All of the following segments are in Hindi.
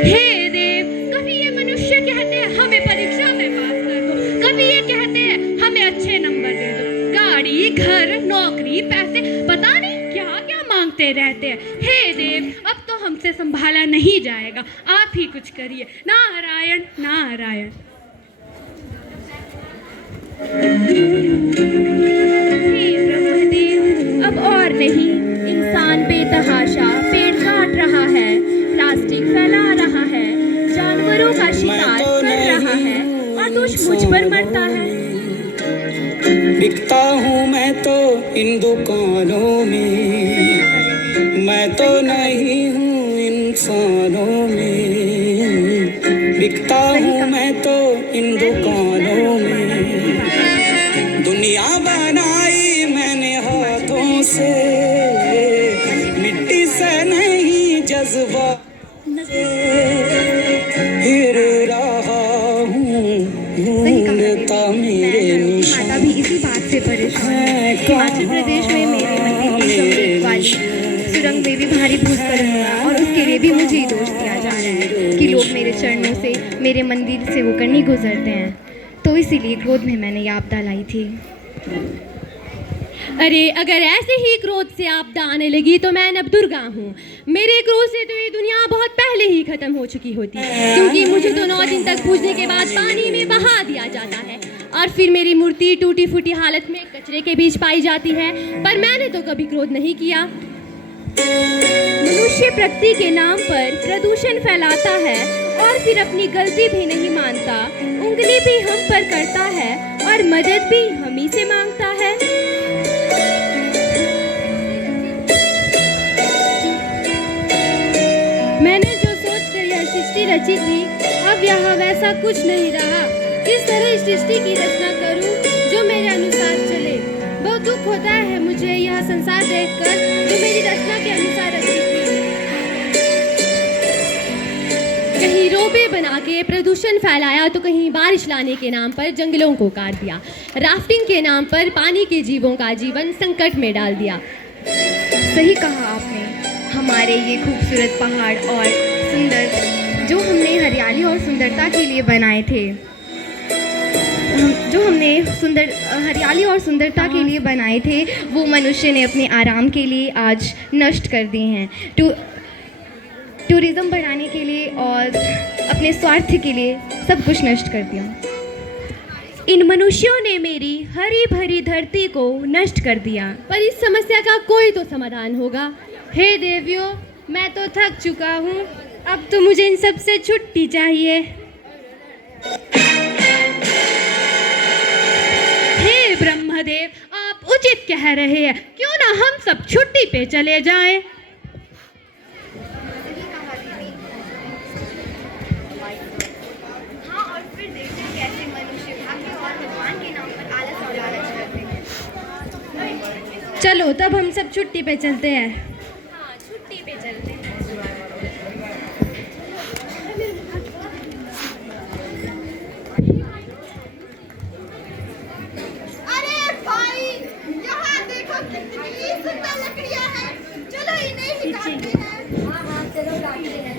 हे देव, कभी ये मनुष्य कहते हैं हमें परीक्षा में पास कर दो, कभी ये कहते हैं हमें अच्छे नंबर दे दो, गाड़ी, घर, नौकरी, पैसे, पता नहीं क्या क्या मांगते रहते हैं। हे देव, अब तो हमसे संभाला नहीं जाएगा, आप ही कुछ करिए। नारायण नारायण। हे ब्रह्मदेव, अब और नहीं। इंसान बेतहाशा पेड़ काट रहा है, प्लास्टिक फैला रहा है, जानवरों का शिकार कर रहा है और दोष मुझ पर मरता है। बिकता हूँ मैं तो इन दुकानों में, मैं तो नहीं हूँ इंसानों में। बिकता हूँ मैं तो इन दुकानों में। दुनिया बनाई मैंने हाथों से, मिट्टी से नहीं जज्बा से। फिर रहा हूँ ढूंढता मेरे माता भी इसी बात से परेशान है। हिमाचल प्रदेश में मेरे मंदिर की वाली सुरंग में भी भारी भूस्खलन हुआ और उसके लिए भी मुझे ही दोष दिया जा रहा है कि लोग मेरे चरणों से, मेरे मंदिर से होकर नहीं गुजरते हैं। तो इसीलिए क्रोध में मैंने ये आपदा लाई थी। अरे अगर ऐसे ही क्रोध से आपदा आने लगी तो मैं अब दुर्गा हूँ। मेरे क्रोध से तो ये दुनिया बहुत पहले ही खत्म हो चुकी होती, क्योंकि मुझे तो 9 दिन तक पूजने के बाद पानी में बहा दिया जाता है और फिर मेरी मूर्ति टूटी फूटी हालत में कचरे के बीच पाई जाती है। पर मैंने तो कभी क्रोध नहीं किया। मनुष्य प्रकृति के नाम पर प्रदूषण फैलाता है और फिर अपनी गलती भी नहीं मानता, उंगली भी हम पर करता है और मदद भी हम ही से मांगता है। मैंने जो सोच कर यह सृष्टि रची थी, अब यहाँ वैसा कुछ नहीं रहा। किस तरह इस सृष्टि की रचना करूं जो मेरे अनुसार चले। बहुत दुख होता है मुझे यह संसार देखकर जो मेरी रचना के अनुसार रची थी। कहीं रोबे बना के प्रदूषण फैलाया तो कहीं बारिश लाने के नाम पर जंगलों को काट दिया, राफ्टिंग के नाम पर पानी के जीवों का जीवन संकट में डाल दिया। सही कहा आपने। हमारे ये खूबसूरत पहाड़ और सुंदर जो हमने हरियाली और सुंदरता के लिए बनाए थे, हरियाली और सुंदरता के लिए बनाए थे, वो मनुष्य ने अपने आराम के लिए आज नष्ट कर दिए हैं। टूरिज्म बढ़ाने के लिए और अपने स्वार्थ के लिए सब कुछ नष्ट कर दिया। इन मनुष्यों ने मेरी हरी भरी धरती को नष्ट कर दिया, पर इस समस्या का कोई तो समाधान होगा। हे देवियों, मैं तो थक चुका हूँ, अब तो मुझे इन सब से छुट्टी चाहिए। हे ब्रह्मदेव, आप उचित कह रहे हैं, क्यों ना हम सब छुट्टी पे चले जाएं। हाँ, और फिर देखते कैसे मनुष्य भाग्य और भगवान के नाम पर आलस और लालच करते हैं। चलो तब हम सब छुट्टी पे चलते हैं। हाँ, छुट्टी पे चलते हैं। अरे भाई, यहाँ देखो कितनी सुंदर लकड़ियाँ हैं। चलो इन्हें ही काटते हैं। हाँ हाँ, चलो काटते हैं।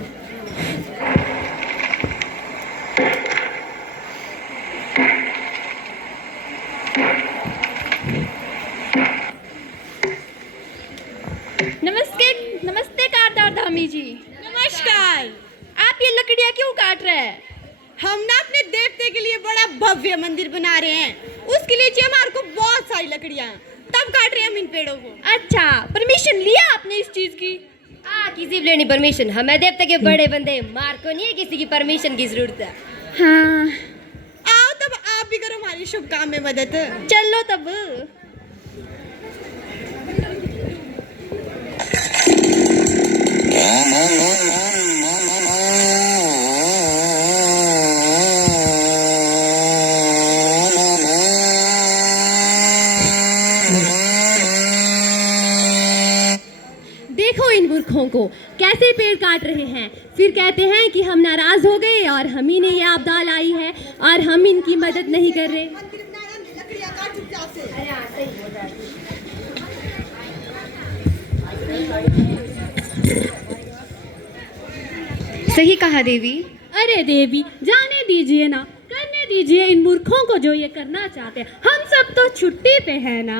नमस्ते कारदार धामी जी। नमस्कार। आप ये लकड़ियाँ क्यों काट रहे हैं? हम ना अपने देवते के लिए बड़ा भव्य मंदिर बना रहे हैं, उसके लिए चाहिए हमारे को बहुत सारी लकड़ियाँ, तब काट रहे हैं हम इन पेड़ों को। अच्छा, परमिशन लिया आपने इस चीज की? किसी भी लेनी परमिशन, हमें देवता के बड़े बंदे, मार को नहीं है किसी की परमिशन की जरूरत है। हाँ, आओ तब आप भी करो हमारी शुभ काम में मदद। चलो तब। देखो इन मूर्खों को कैसे पेड़ काट रहे हैं, फिर कहते हैं कि हम नाराज हो गए और हम ही ने ये आपदा लाई है और हम इनकी मदद नहीं कर रहे। मंदिर बनाना है, लकड़ियाँ काट चुपचाप से। सही कहा देवी। अरे देवी, जाने दीजिए ना, करने दीजिए इन मूर्खों को जो ये करना चाहते हैं। हम सब तो छुट्टी पे हैं ना।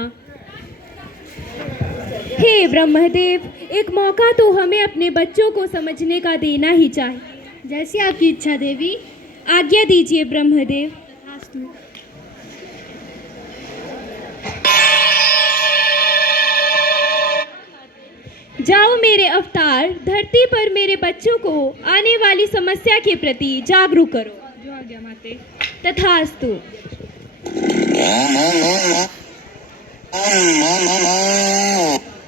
हे ब्रह्मदेव, एक मौका तो हमें अपने बच्चों को समझने का देना ही चाहिए। जैसी आपकी इच्छा देवी। आज्ञा दीजिए ब्रह्मदेव। जाओ मेरे अवतार, धरती पर मेरे बच्चों को आने वाली समस्या के प्रति जागरूक करो। जो आज्ञा माते। तथास्तु।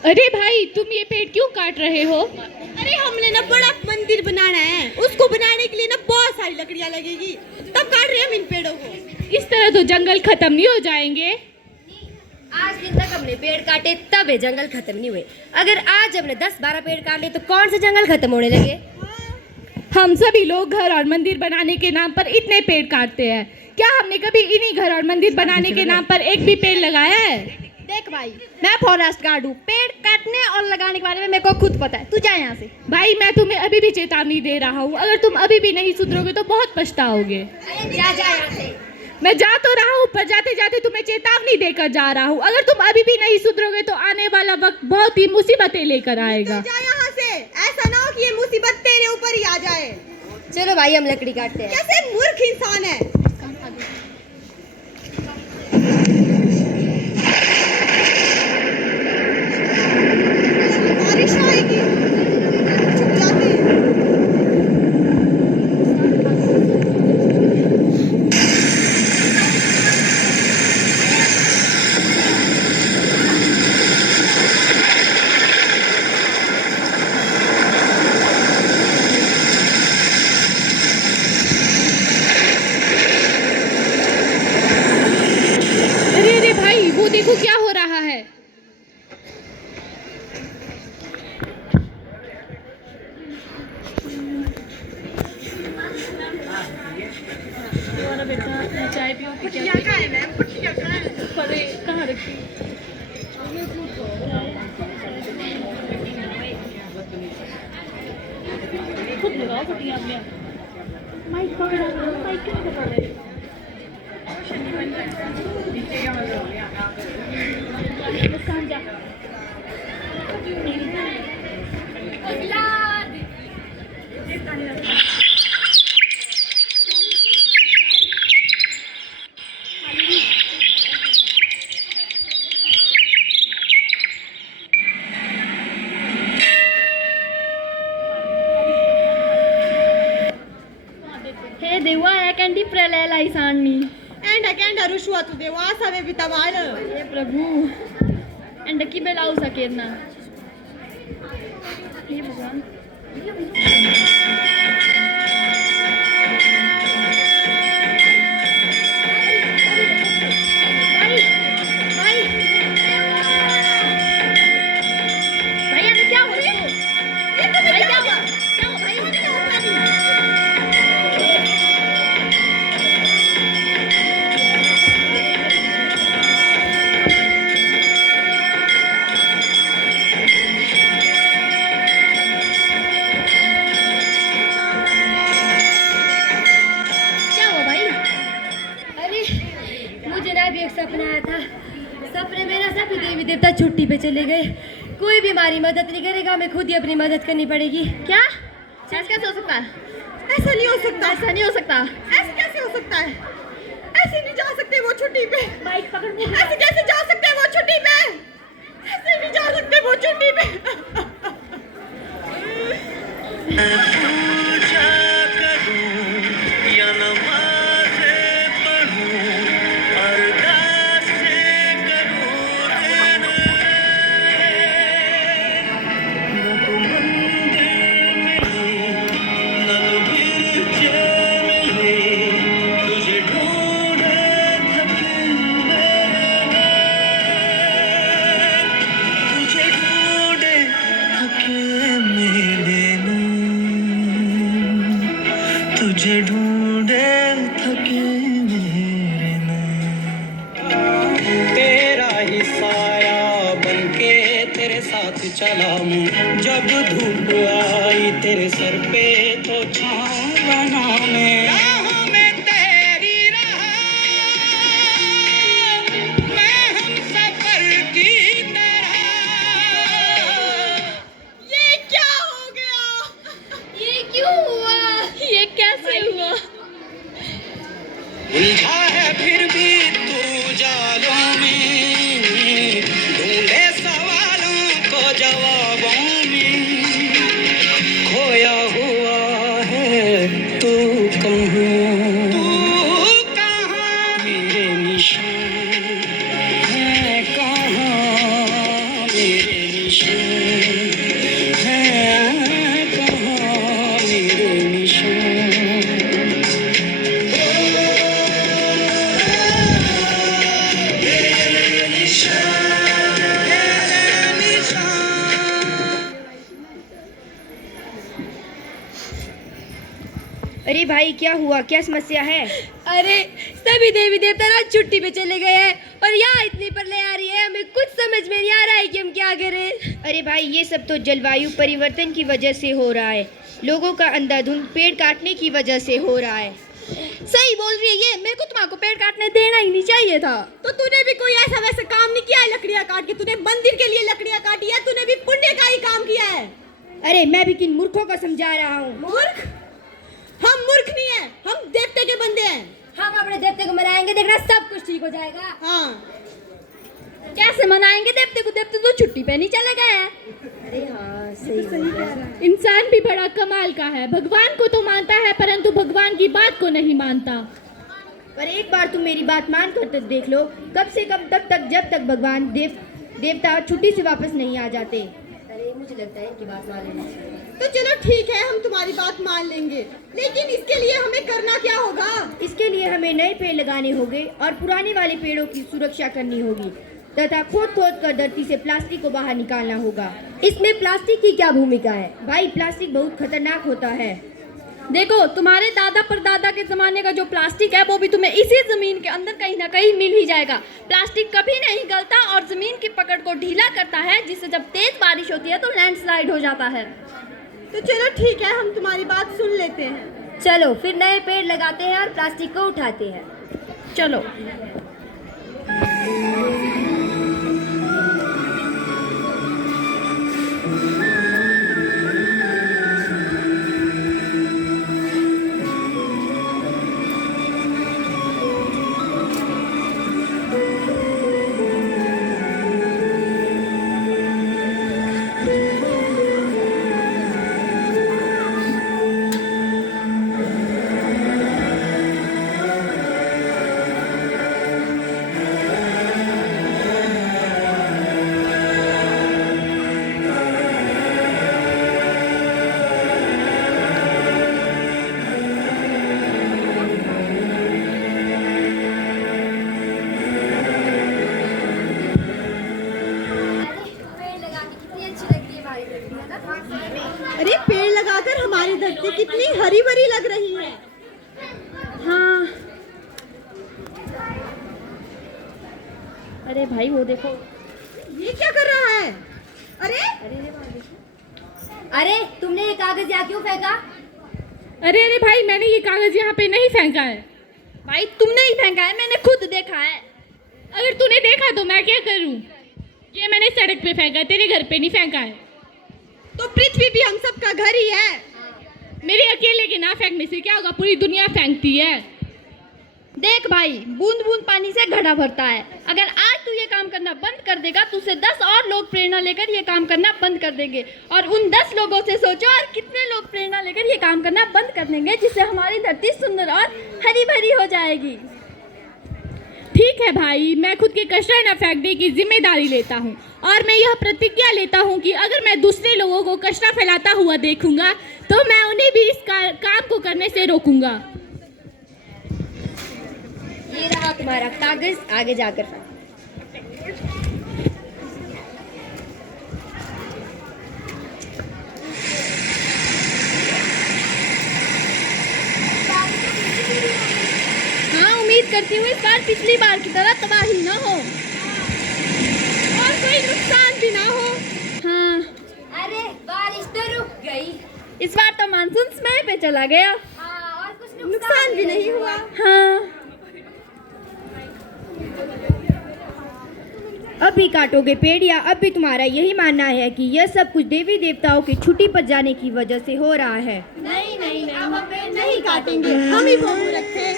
अरे भाई, तुम ये पेड़ क्यों काट रहे हो? अरे हमने ना बड़ा मंदिर बनाना है, उसको बनाने के लिए ना बहुत सारी लकड़ियाँ लगेगी, तब काट रहे हैं हम इन पेड़ों को। इस तरह तो जंगल खत्म नहीं हो जाएंगे। आज दिन तक हमने पेड़ काटे तब ये जंगल खत्म नहीं हुए। अगर आज हमने 10-12 पेड़ काट लिए तो कौन से जंगल खत्म होने लगे? हम सभी लोग घर और मंदिर बनाने के नाम पर इतने पेड़ काटते हैं। क्या हमने कभी इन्हीं घर और मंदिर बनाने के नाम पर एक भी पेड़ लगाया है? देख भाई, मैं फॉरेस्ट गार्ड हूँ, पेड़ काटने और लगाने के बारे में मेरे को खुद पता है। तू जा यहाँ से। भाई, मैं तुम्हें अभी भी चेतावनी दे रहा हूँ, अगर तुम अभी भी नहीं सुधरोगे तो बहुत पछताओगे। जा यहाँ से। मैं जा तो रहा हूँ, पर जाते जाते तुम्हें चेतावनी देकर जा रहा हूँ। अगर तुम अभी भी नहीं सुधरोगे तो आने वाला वक्त बहुत ही मुसीबतें लेकर आएगा। जा यहाँ से, ऐसा ना हो कि ये मुसीबत तेरे ऊपर ही आ जाए। चलो भाई, हम लकड़ी काटते हैं। कैसे मूर्ख इंसान है। बारिश आएगी, छुप जाते हैं। अरे भाई, वो देखो क्या हो रहा है। चाय पियो। कहाँ रखी? खुद लगाओ फटियां अपने। माइक पकड़ा, माइक क्यों पकड़ रहे? हे देवा, I can't प्रलय लाइसानी। And I can't Arushwa tu Deva Save Vitaval. हे प्रभु, एंड की बेलाऊ सके ना। हे भगवान। सपना आया था, सपने में ना सभी देवी देवता छुट्टी पे चले गए। कोई भी हमारी मदद नहीं करेगा, हमें खुद ही अपनी मदद करनी पड़ेगी। क्या? ऐसा कैसे हो सकता है? ऐसा नहीं हो सकता। ऐसा नहीं हो सकता। ऐसे कैसे हो सकता है? ऐसे नहीं जा सकते वो छुट्टी पे। बाइक पकड़। ऐसे कैसे जा सकते हैं वो छुट्टी पे? ऐसे नहीं जा सकते वो छुट्टी पे। पूजा करूं या नमाज़ पढ़ूं, अरदास करूं दिन न तो मंदिर मिली न तो गिरजे मिली, तुझे ढूंढे थके मेरे, तुझे ढूंढे थके मेरे नैन, तुझे ढूंढे थके मेरे नैन। तेरा ही साया बनके तेरे साथ चला मैं, जब धूप आई तेरे सर पे तो छाँव बना मैं, राहों में तेरी राह, मैं हम सफर की तरह। ये क्या हो गया? ये क्यों हुआ? ये कैसे हुआ? उलझा है फिर भी तू जालों में, ढूंढे सवालों को जवाबों में, खोया हुआ है तू कहाँ, मेरे निशान है कहाँ, मेरे निशान है कहाँ, मेरे निशान। अरे भाई क्या हुआ, क्या समस्या है? अरे सभी देवी देवता ना छुट्टी पे चले गए हैं और यहाँ इतनी प्रलय आ रही है, हमें कुछ समझ में नहीं आ रहा है कि हम क्या करें। अरे भाई ये सब तो जलवायु परिवर्तन की वजह से हो रहा है, लोगों का अंधाधुंध पेड़ काटने की वजह से हो रहा है। सही बोल रही है ये, मेरे को तुम्हारे को पेड़ काटने देना ही नहीं चाहिए था। तो तूने भी कोई ऐसा वैसा काम नहीं किया है लकड़ियाँ काट के? तूने मंदिर के लिए लकड़ियाँ काटी है, तूने भी पुण्य का ही काम किया है। अरे मैं भी किन मूर्खों को समझा रहा हूँ। मूर्ख? हम मूर्ख नहीं है, हम देवते के बंदे हैं। हम अपने देवते को मनाएंगे, देखना सब कुछ ठीक हो जाएगा। हाँ, कैसे मनाएंगे देवते को? देवते तो छुट्टी पे नहीं चले गए हैं। अरे हाँ सही। इंसान भी बड़ा कमाल का है, भगवान को तो मानता है परंतु भगवान की बात को नहीं मानता। पर एक बार तुम मेरी बात मान कर तक देख लो, कब से कब तब तक जब तक भगवान देवता छुट्टी से वापस नहीं आ जाते। अरे मुझे लगता है कि बात मान लेनी चाहिए। तो चलो ठीक है, हम तुम्हारी बात मान लेंगे, लेकिन इसके लिए हमें करना क्या होगा? इसके लिए हमें नए पेड़ लगाने होंगे और पुराने वाले पेड़ों की सुरक्षा करनी होगी तथा खोद कर धरती से प्लास्टिक को बाहर निकालना होगा। इसमें प्लास्टिक की क्या भूमिका है? भाई प्लास्टिक बहुत खतरनाक होता है। देखो तुम्हारे दादा परदादा के जमाने का जो प्लास्टिक है वो भी तुम्हें इसी जमीन के अंदर कहीं ना कहीं मिल ही जाएगा। प्लास्टिक कभी नहीं गलता और जमीन की पकड़ को ढीला करता है, जिससे जब तेज बारिश होती है तो लैंडस्लाइड हो जाता है। तो चलो ठीक है, हम तुम्हारी बात सुन लेते हैं। चलो फिर नए पेड़ लगाते हैं और प्लास्टिक को उठाते हैं। चलो। अरे पेड़ लगाकर हमारी धरती कितनी हरी भरी लग रही है। हाँ। अरे भाई वो देखो। ये क्या कर रहा है? अरे अरे तुमने ये कागज यहाँ क्यों फेंका? अरे अरे भाई मैंने ये कागज यहाँ पे नहीं फेंका है। भाई तुमने ही फेंका है, मैंने खुद देखा है। अगर तूने देखा तो मैं क्या करूँ? ये मैंने सड़क पे फेंका, तेरे घर पे नहीं फेंका है। तो पृथ्वी भी हम सब का घर ही है। मेरे अकेले के ना फेंकने से क्या होगा, पूरी दुनिया फेंकती है। देख भाई, बूंद बूंद पानी से घड़ा भरता है। अगर आज तू ये काम करना बंद कर देगा तो उसे 10 और लोग प्रेरणा लेकर ये काम करना बंद कर देंगे, और उन 10 लोगों से सोचो और कितने लोग प्रेरणा लेकर ये काम करना बंद कर देंगे, जिससे हमारी धरती सुंदर और हरी भरी हो जाएगी। ठीक है भाई, मैं खुद के कचरा न फेंकने की जिम्मेदारी लेता हूँ और मैं यह प्रतिज्ञा लेता हूँ कि अगर मैं दूसरे लोगों को कचरा फैलाता हुआ देखूंगा तो मैं उन्हें भी इस काम को करने से रोकूंगा। ये रहा तुम्हारा कागज, आगे जाकर हाँ, उम्मीद करती हूँ इस बार पिछली बार की तरह तबाही ना हो और कोई नुकसान भी ना हो। हाँ। अरे बारिश तो रुक गई, इस बार तो मानसून समय पे चला गया। नुकसान भी नहीं हुआ। हाँ, अब भी काटोगे पेड़ या अब भी तुम्हारा यही मानना है कि यह सब कुछ देवी देवताओं की छुट्टी पर जाने की वजह से हो रहा है? नहीं नहीं नहीं, अब हम पेड़ नहीं काटेंगे, हम ही वो मूर्ख थे।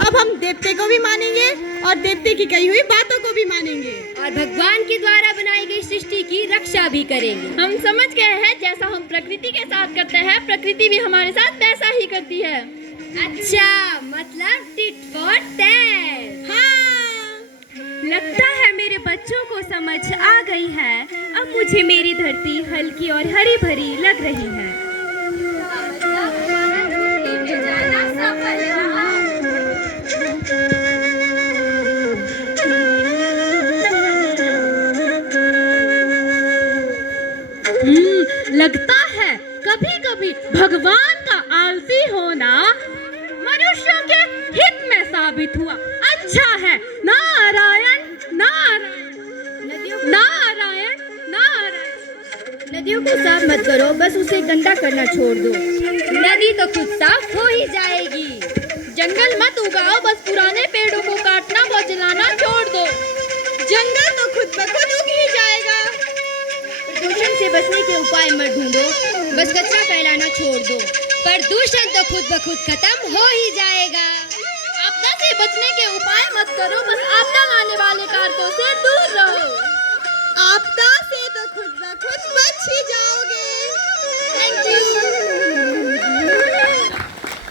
अब हम देवते को भी मानेंगे और देवते की कही हुई बातों को भी मानेंगे और भगवान के द्वारा बनाई गई सृष्टि की रक्षा भी करेंगे। हम समझ गए हैं जैसा हम प्रकृति के साथ करते हैं प्रकृति भी हमारे साथ वैसा ही करती है। अच्छा, मतलब टिट फॉर टैट। हाँ, लगता है मेरे बच्चों को समझ आ गई है। अब मुझे मेरी धरती हल्की और हरी भरी लग रही है। लगता है कभी कभी भगवान का आलसी होना मनुष्यों के हित में साबित हुआ। अच्छा है, नारायण नारायण नारायण नारायण। नदियों को साफ मत करो, बस उसे गंदा करना छोड़ दो। नदी तो खुद साफ हो ही जाएगी। जंगल मत उगाओ, बस पुराने पेड़ों को काटना व जलाना छोड़ दो। जंगल तो खुद ब खुद उग ही जाएगा। प्रदूषण से बचने के उपाय मत ढूंढो, बस कचरा फैलाना छोड़ दो। प्रदूषण तो खुद ब खुद खत्म हो ही जाएगा। आपदा से बचने के उपाय मत करो, बस आपदा आने वाले कारण